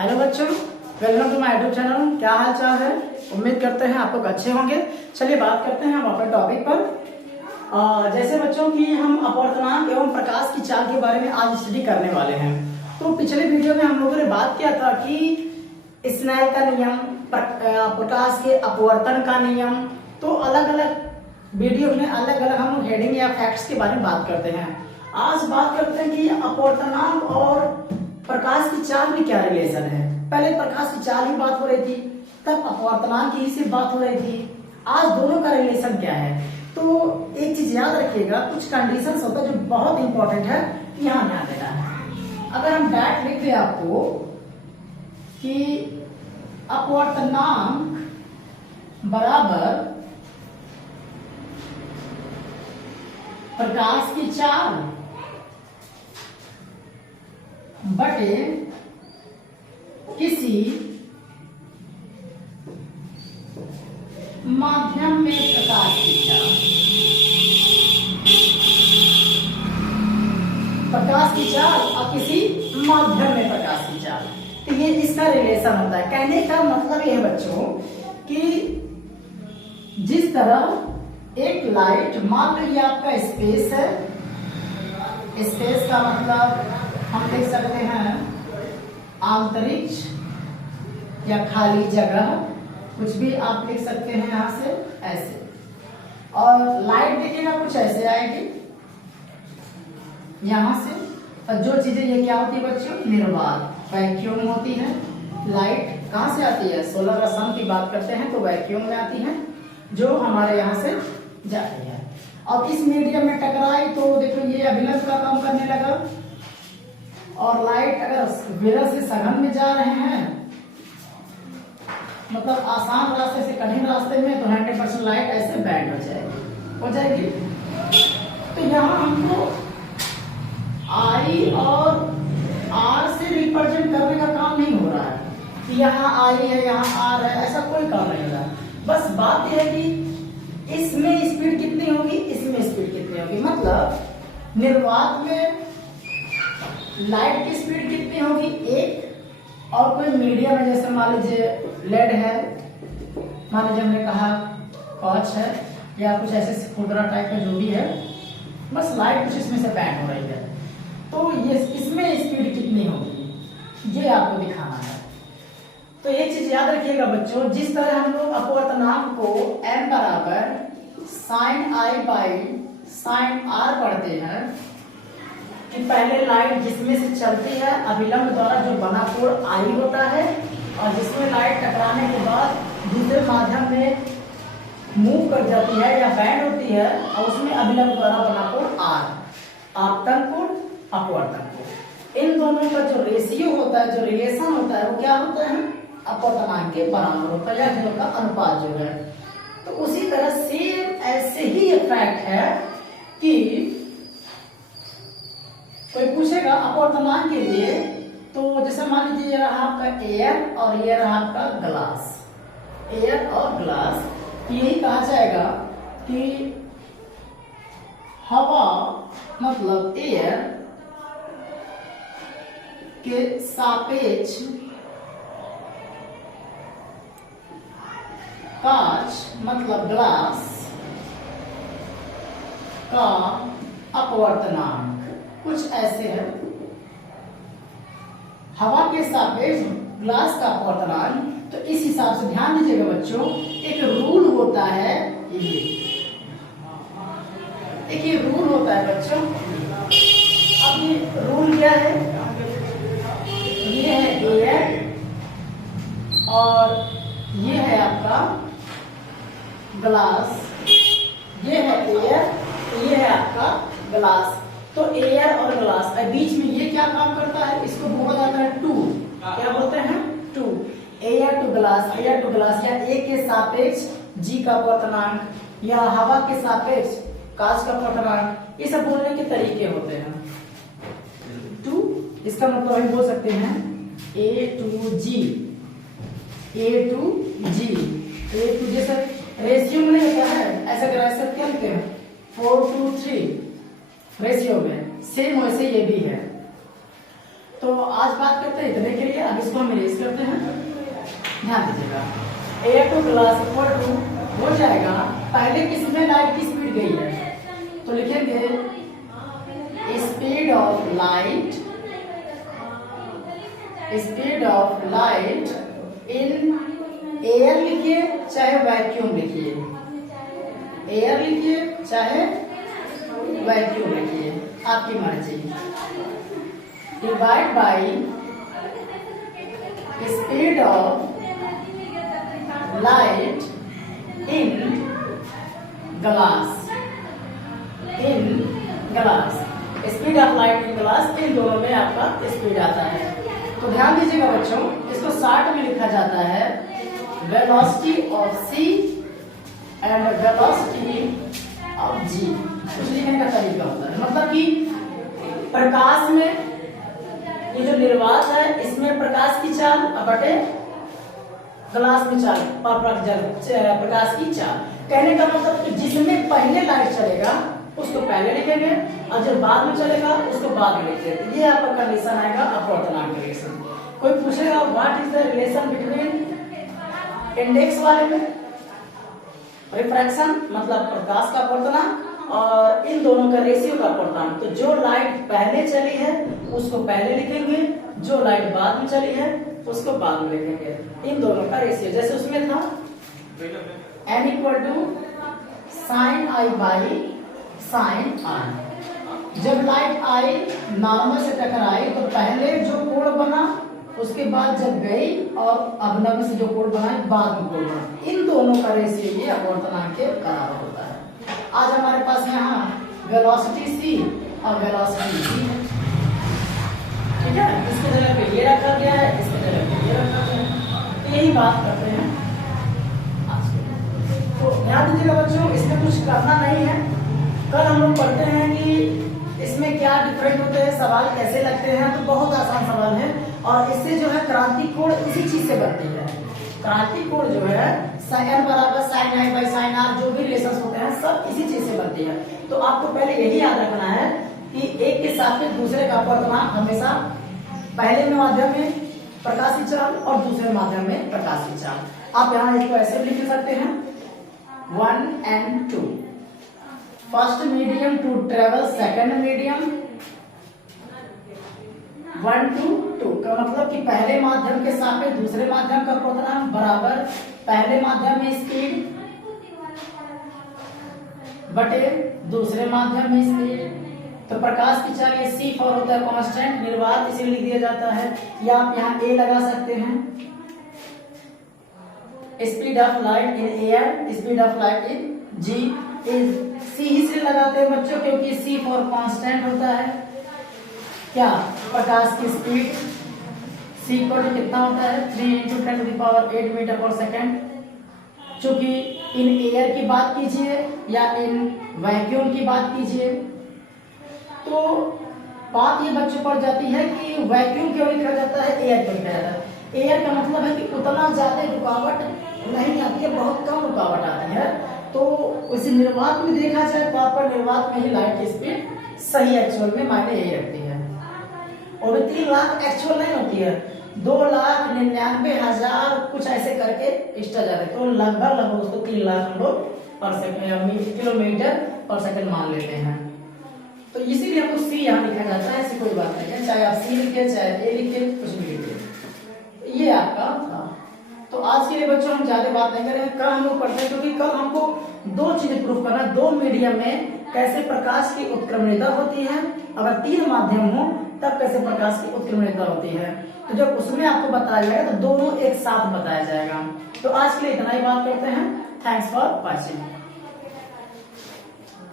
Hello बच्चों, welcome to my YouTube channel. क्या हाल चाल है? उम्मीद करते हैं आप लोग अच्छे होंगे। चलिए बात करते हैं हम अपने टॉपिक पर। जैसे बच्चों की हम अपवर्तनांक एवं प्रकाश की चाल के बारे में आज स्टडी करने वाले हैं। तो पिछले वीडियो में हम लोगों ने बात किया था कि स्नेल का नियम, प्रकाश के अपवर्तन का नियम। तो अलग अलग वीडियो में अलग अलग हम लोग हेडिंग या फैक्ट्स के बारे में बात करते हैं। आज बात करते हैं कि अपवर्तनांक और प्रकाश की चाल में क्या रिलेशन है। पहले प्रकाश की चाल की बात हो रही थी, तब अपवर्तनांक की सिर्फ बात हो रही थी। आज दोनों का रिलेशन क्या है? तो एक चीज याद रखिएगा, कुछ कंडीशंस होता है जो बहुत इंपॉर्टेंट है, यहाँ ध्यान देना है। अगर हम डायरेक्ट लिख दें आपको कि अपवर्तनांक बराबर प्रकाश की चाल बटे किसी माध्यम में प्रकाश की चाल, प्रकाश की चाल और किसी माध्यम में प्रकाश की चाल, तो ये इसका रिलेशन होता है। कहने का मतलब ये है बच्चों कि जिस तरह एक लाइट, मान लो ये आपका स्पेस है, स्पेस का मतलब हम देख सकते हैं अंतरिक्ष या खाली जगह, कुछ भी आप लिख सकते हैं यहां से ऐसे। और लाइट देखिएगा कुछ ऐसे आएगी यहां से। और जो चीजें ये क्या होती है बच्चों? निर्वात, वैक्यूम होती है। लाइट कहां से आती है? सोलर सन की बात करते हैं तो वैक्यूम में आती है, जो हमारे यहां से जाती है। अब इस मीडियम में टकराई तो देखो ये अभिलंब का काम करने लगा। और लाइट अगर विरल से सघन में जा रहे हैं, मतलब आसान रास्ते से कठिन रास्ते में, तो 100% लाइट ऐसे बैंड हो जाएगी। तो यहाँ हमको आई और आर से रिप्रेजेंट करने का काम नहीं हो रहा है कि यहाँ आई है, यहाँ आर है, ऐसा कोई काम नहीं हो रहा है। बस बात यह है कि इसमें स्पीड कितनी होगी, इसमें स्पीड कितनी होगी। मतलब निर्वात में लाइट की स्पीड कितनी होगी? 1। और कोई मीडियम है, जैसे मान लीजिए लेड है, मान लीजिए हमने कहा कॉच है, या कुछ ऐसे खुदरा टाइप का जो भी है, बस लाइट कुछ इसमें से बैंड हो रही है, तो ये इसमें स्पीड कितनी होगी ये आपको दिखाना है। तो एक चीज याद रखिएगा बच्चों, जिस तरह हम लोग अपवर्तनांक को m बराबर sine I by sine r पढ़ते हैं कि पहले लाइट जिसमें से चलती है अभिलंब द्वारा जो बना कोण आई होता है, और जिसमें लाइट टकराने के बाद दूसरे माध्यम में मूव कर जाती है या बैंड होती है, और उसमें अभिलंब द्वारा बना कोण आर, आपतन कोण, अपवर्तन कोण। इन दोनों का जो रेशियो होता है, जो रिलेशन होता है, वो क्या होता है? अपवर्तनांक के बराबर होता है, या दोनों का अनुपात जो है। तो उसी तरह सेम ऐसे ही फैक्ट है कि कोई पूछेगा अपवर्तनांक के लिए, तो जैसे मान लीजिए ये रहा आपका एयर और ये रहा आपका ग्लास, एयर और ग्लास, यही कहा जाएगा कि हवा मतलब एयर के सापेक्ष कांच मतलब ग्लास का अपवर्तनांक कुछ ऐसे है। हवा के सापेक्ष ग्लास का अपवर्तनांक, तो इस हिसाब से ध्यान दीजिएगा बच्चों, एक रूल होता है ये रूल होता है बच्चों। अब ये रूल क्या है? ये है एयर और ये है आपका ग्लास, ये है एयर, ये है आपका ग्लास। तो एयर और ग्लास बीच में ये क्या काम करता है? इसको बोला जाता है टू। क्या बोलते हैं? Two. Air to glass, air to glass, या ए के सापेक्ष जी का अपवर्तनांक, या हवा के सापेक्ष कांच का अपवर्तनांक, ये सब बोलने के तरीके होते हैं। टू, इसका मतलब हम बोल सकते हैं A to G, A to G, A to, जैसे रेशियो में नहीं होता है, ऐसा क्या लिखते हैं? 4:3 रेशियो में, सेम वैसे ये भी है। तो आज बात करते हैं इतने के लिए, अब इसको हम इरेज करते हैं। ध्यान दीजिएगा, air to glass equal to हो जाएगा, पहले किसमें लाइट की स्पीड गई है, तो लिखेंगे speed of light, speed of light in air लिखिए चाहे वैक्यूम लिखिए, एयर लिखिए चाहे वैक्यूम लिखिए, आपकी मर्जी, divide by speed of light in glass, in glass, speed of light in glass, इन दोनों में आपका स्पीड आता है। तो ध्यान दीजिएगा बच्चों, इसको शॉर्ट में लिखा जाता है velocity of C and velocity of G. कुछ लिखने का तरीका होता है, मतलब कि प्रकाश में ये जो निर्वात है इसमें प्रकाश की चाल बटे ग्लास में चाल और प्रकाश की चाल। कहने का मतलब कि जिसमें पहले लाइट चलेगा उसको पहले लिखेंगे और जो बाद में चलेगा उसको बाद में लिखेंगे। ये आपका कंडीशन आएगा अपवर्तनांक रिलेशन। कोई पूछेगा what is the relation between index वाले में रिफ्रैक्शन मतलब प्रकाश का अपवर्तनांक और इन दोनों का रेशियो का अपवर्तनांक। तो जो लाइट पहले चली है उसको पहले लिखेंगे, जो लाइट बाद में चली है उसको बाद में लिखेंगे, इन दोनों का रेशियो। जैसे उसमें था n equal to sine I by sine I. जब लाइट आई नॉर्मल से टकराई तो पहले जो कोण बना उसके बाद जब गई और अभिनव से जो कोण बना बाद में कोण बना, इन दोनों का रेशियो ये अपवर्तनांक के बराबर होता है। आज हमारे पास यहाँ वेलोसिटी c और वेलोसिटी v है, ठीक है। इसके जगह पे ये रखा गया है, इसके जगह पे ये रखा गया है, तो यही बात करते हैं आज के। तो ध्यान दीजिएगा बच्चों, इसमें कुछ करना नहीं है। कल हम लोग पढ़ते हैं कि इसमें क्या डिफरेंट होते हैं, सवाल कैसे लगते हैं। तो बहुत आसान सवाल है और इससे जो है क्रांति कोण इसी चीज से बनती है। क्रांति कोण जो है n बराबर sine I by sine r, जो भी रिलेशन होते हैं सब इसी चीज से बनती है। तो आपको पहले यही याद रखना है कि एक के सापेक्ष दूसरे का अपवर्तनांक हमेशा पहले माध्यम में प्रकाश की चाल और दूसरे माध्यम में प्रकाश की चाल। आप यहाँ इसको ऐसे लिख सकते हैं 1 and 2, first medium to travel second medium 1 to 2 का मतलब कि पहले माध्यम के सापेक्ष दूसरे माध्यम का अपवर्तनांक बराबर पहले माध्यम में स्पीड बटे दूसरे माध्यम में स्पीड। तो प्रकाश की चाल ये c4 होता है कांस्टेंट, निर्वात इसीलिए लिख दिया जाता है, या आप यहाँ a लगा सकते हैं। Speed of light in air, speed of light in g is c इसलिए लगाते हैं बच्चों क्योंकि c4 कांस्टेंट होता है। क्या प्रकाश की स्पीड c कितना होता है 3 × 10⁸ मीटर पर सेकेंड। चूंकि इन एयर की बात कीजिए या इन वैक्यूम की बात कीजिए तो बात ये बच्चों पड़ जाती है कि वैक्यूम क्यों लिखा जाता है, एयर क्यों लिखा जाता है। एयर का मतलब है कि उतना ज्यादा रुकावट नहीं आती है, बहुत कम रुकावट आती है। तो उसी निर्वात में देखा जाए तो आपका निर्वात में ही लाइट की स्पीड सही एक्चुअल में मायने यही रखती है। और 3 लाख एक्चुअल नहीं होती है, 2,99,000 कुछ ऐसे करके एक्स्ट्रा जाते हैं। तो लगभग उसको 3 लाख हम लोग पर सेकंड किलोमीटर पर सेकंड मान लेते हैं। तो इसीलिए हमको सी यहाँ लिखा जाता है, ऐसी कोई बात नहीं है, चाहे आप सी लिखे चाहे ए लिखे कुछ भी लिखे। ये आपका था। तो आज के लिए बच्चों हम ज्यादा बात नहीं करेंगे, कल हम लोग पढ़ते हैं क्योंकि कल हमको 2 चीजें प्रूफ करना, 2 मीडियम में कैसे प्रकाश की उत्क्रमणीयता होती है, अगर 3 माध्यम हो तब कैसे प्रकाश की उत्क्रमणीयता होती है। तो जब उसमें आपको बताया जाएगा तो दोनों एक साथ बताया जाएगा। तो आज के लिए इतना ही बात करते हैं। Thanks for watching.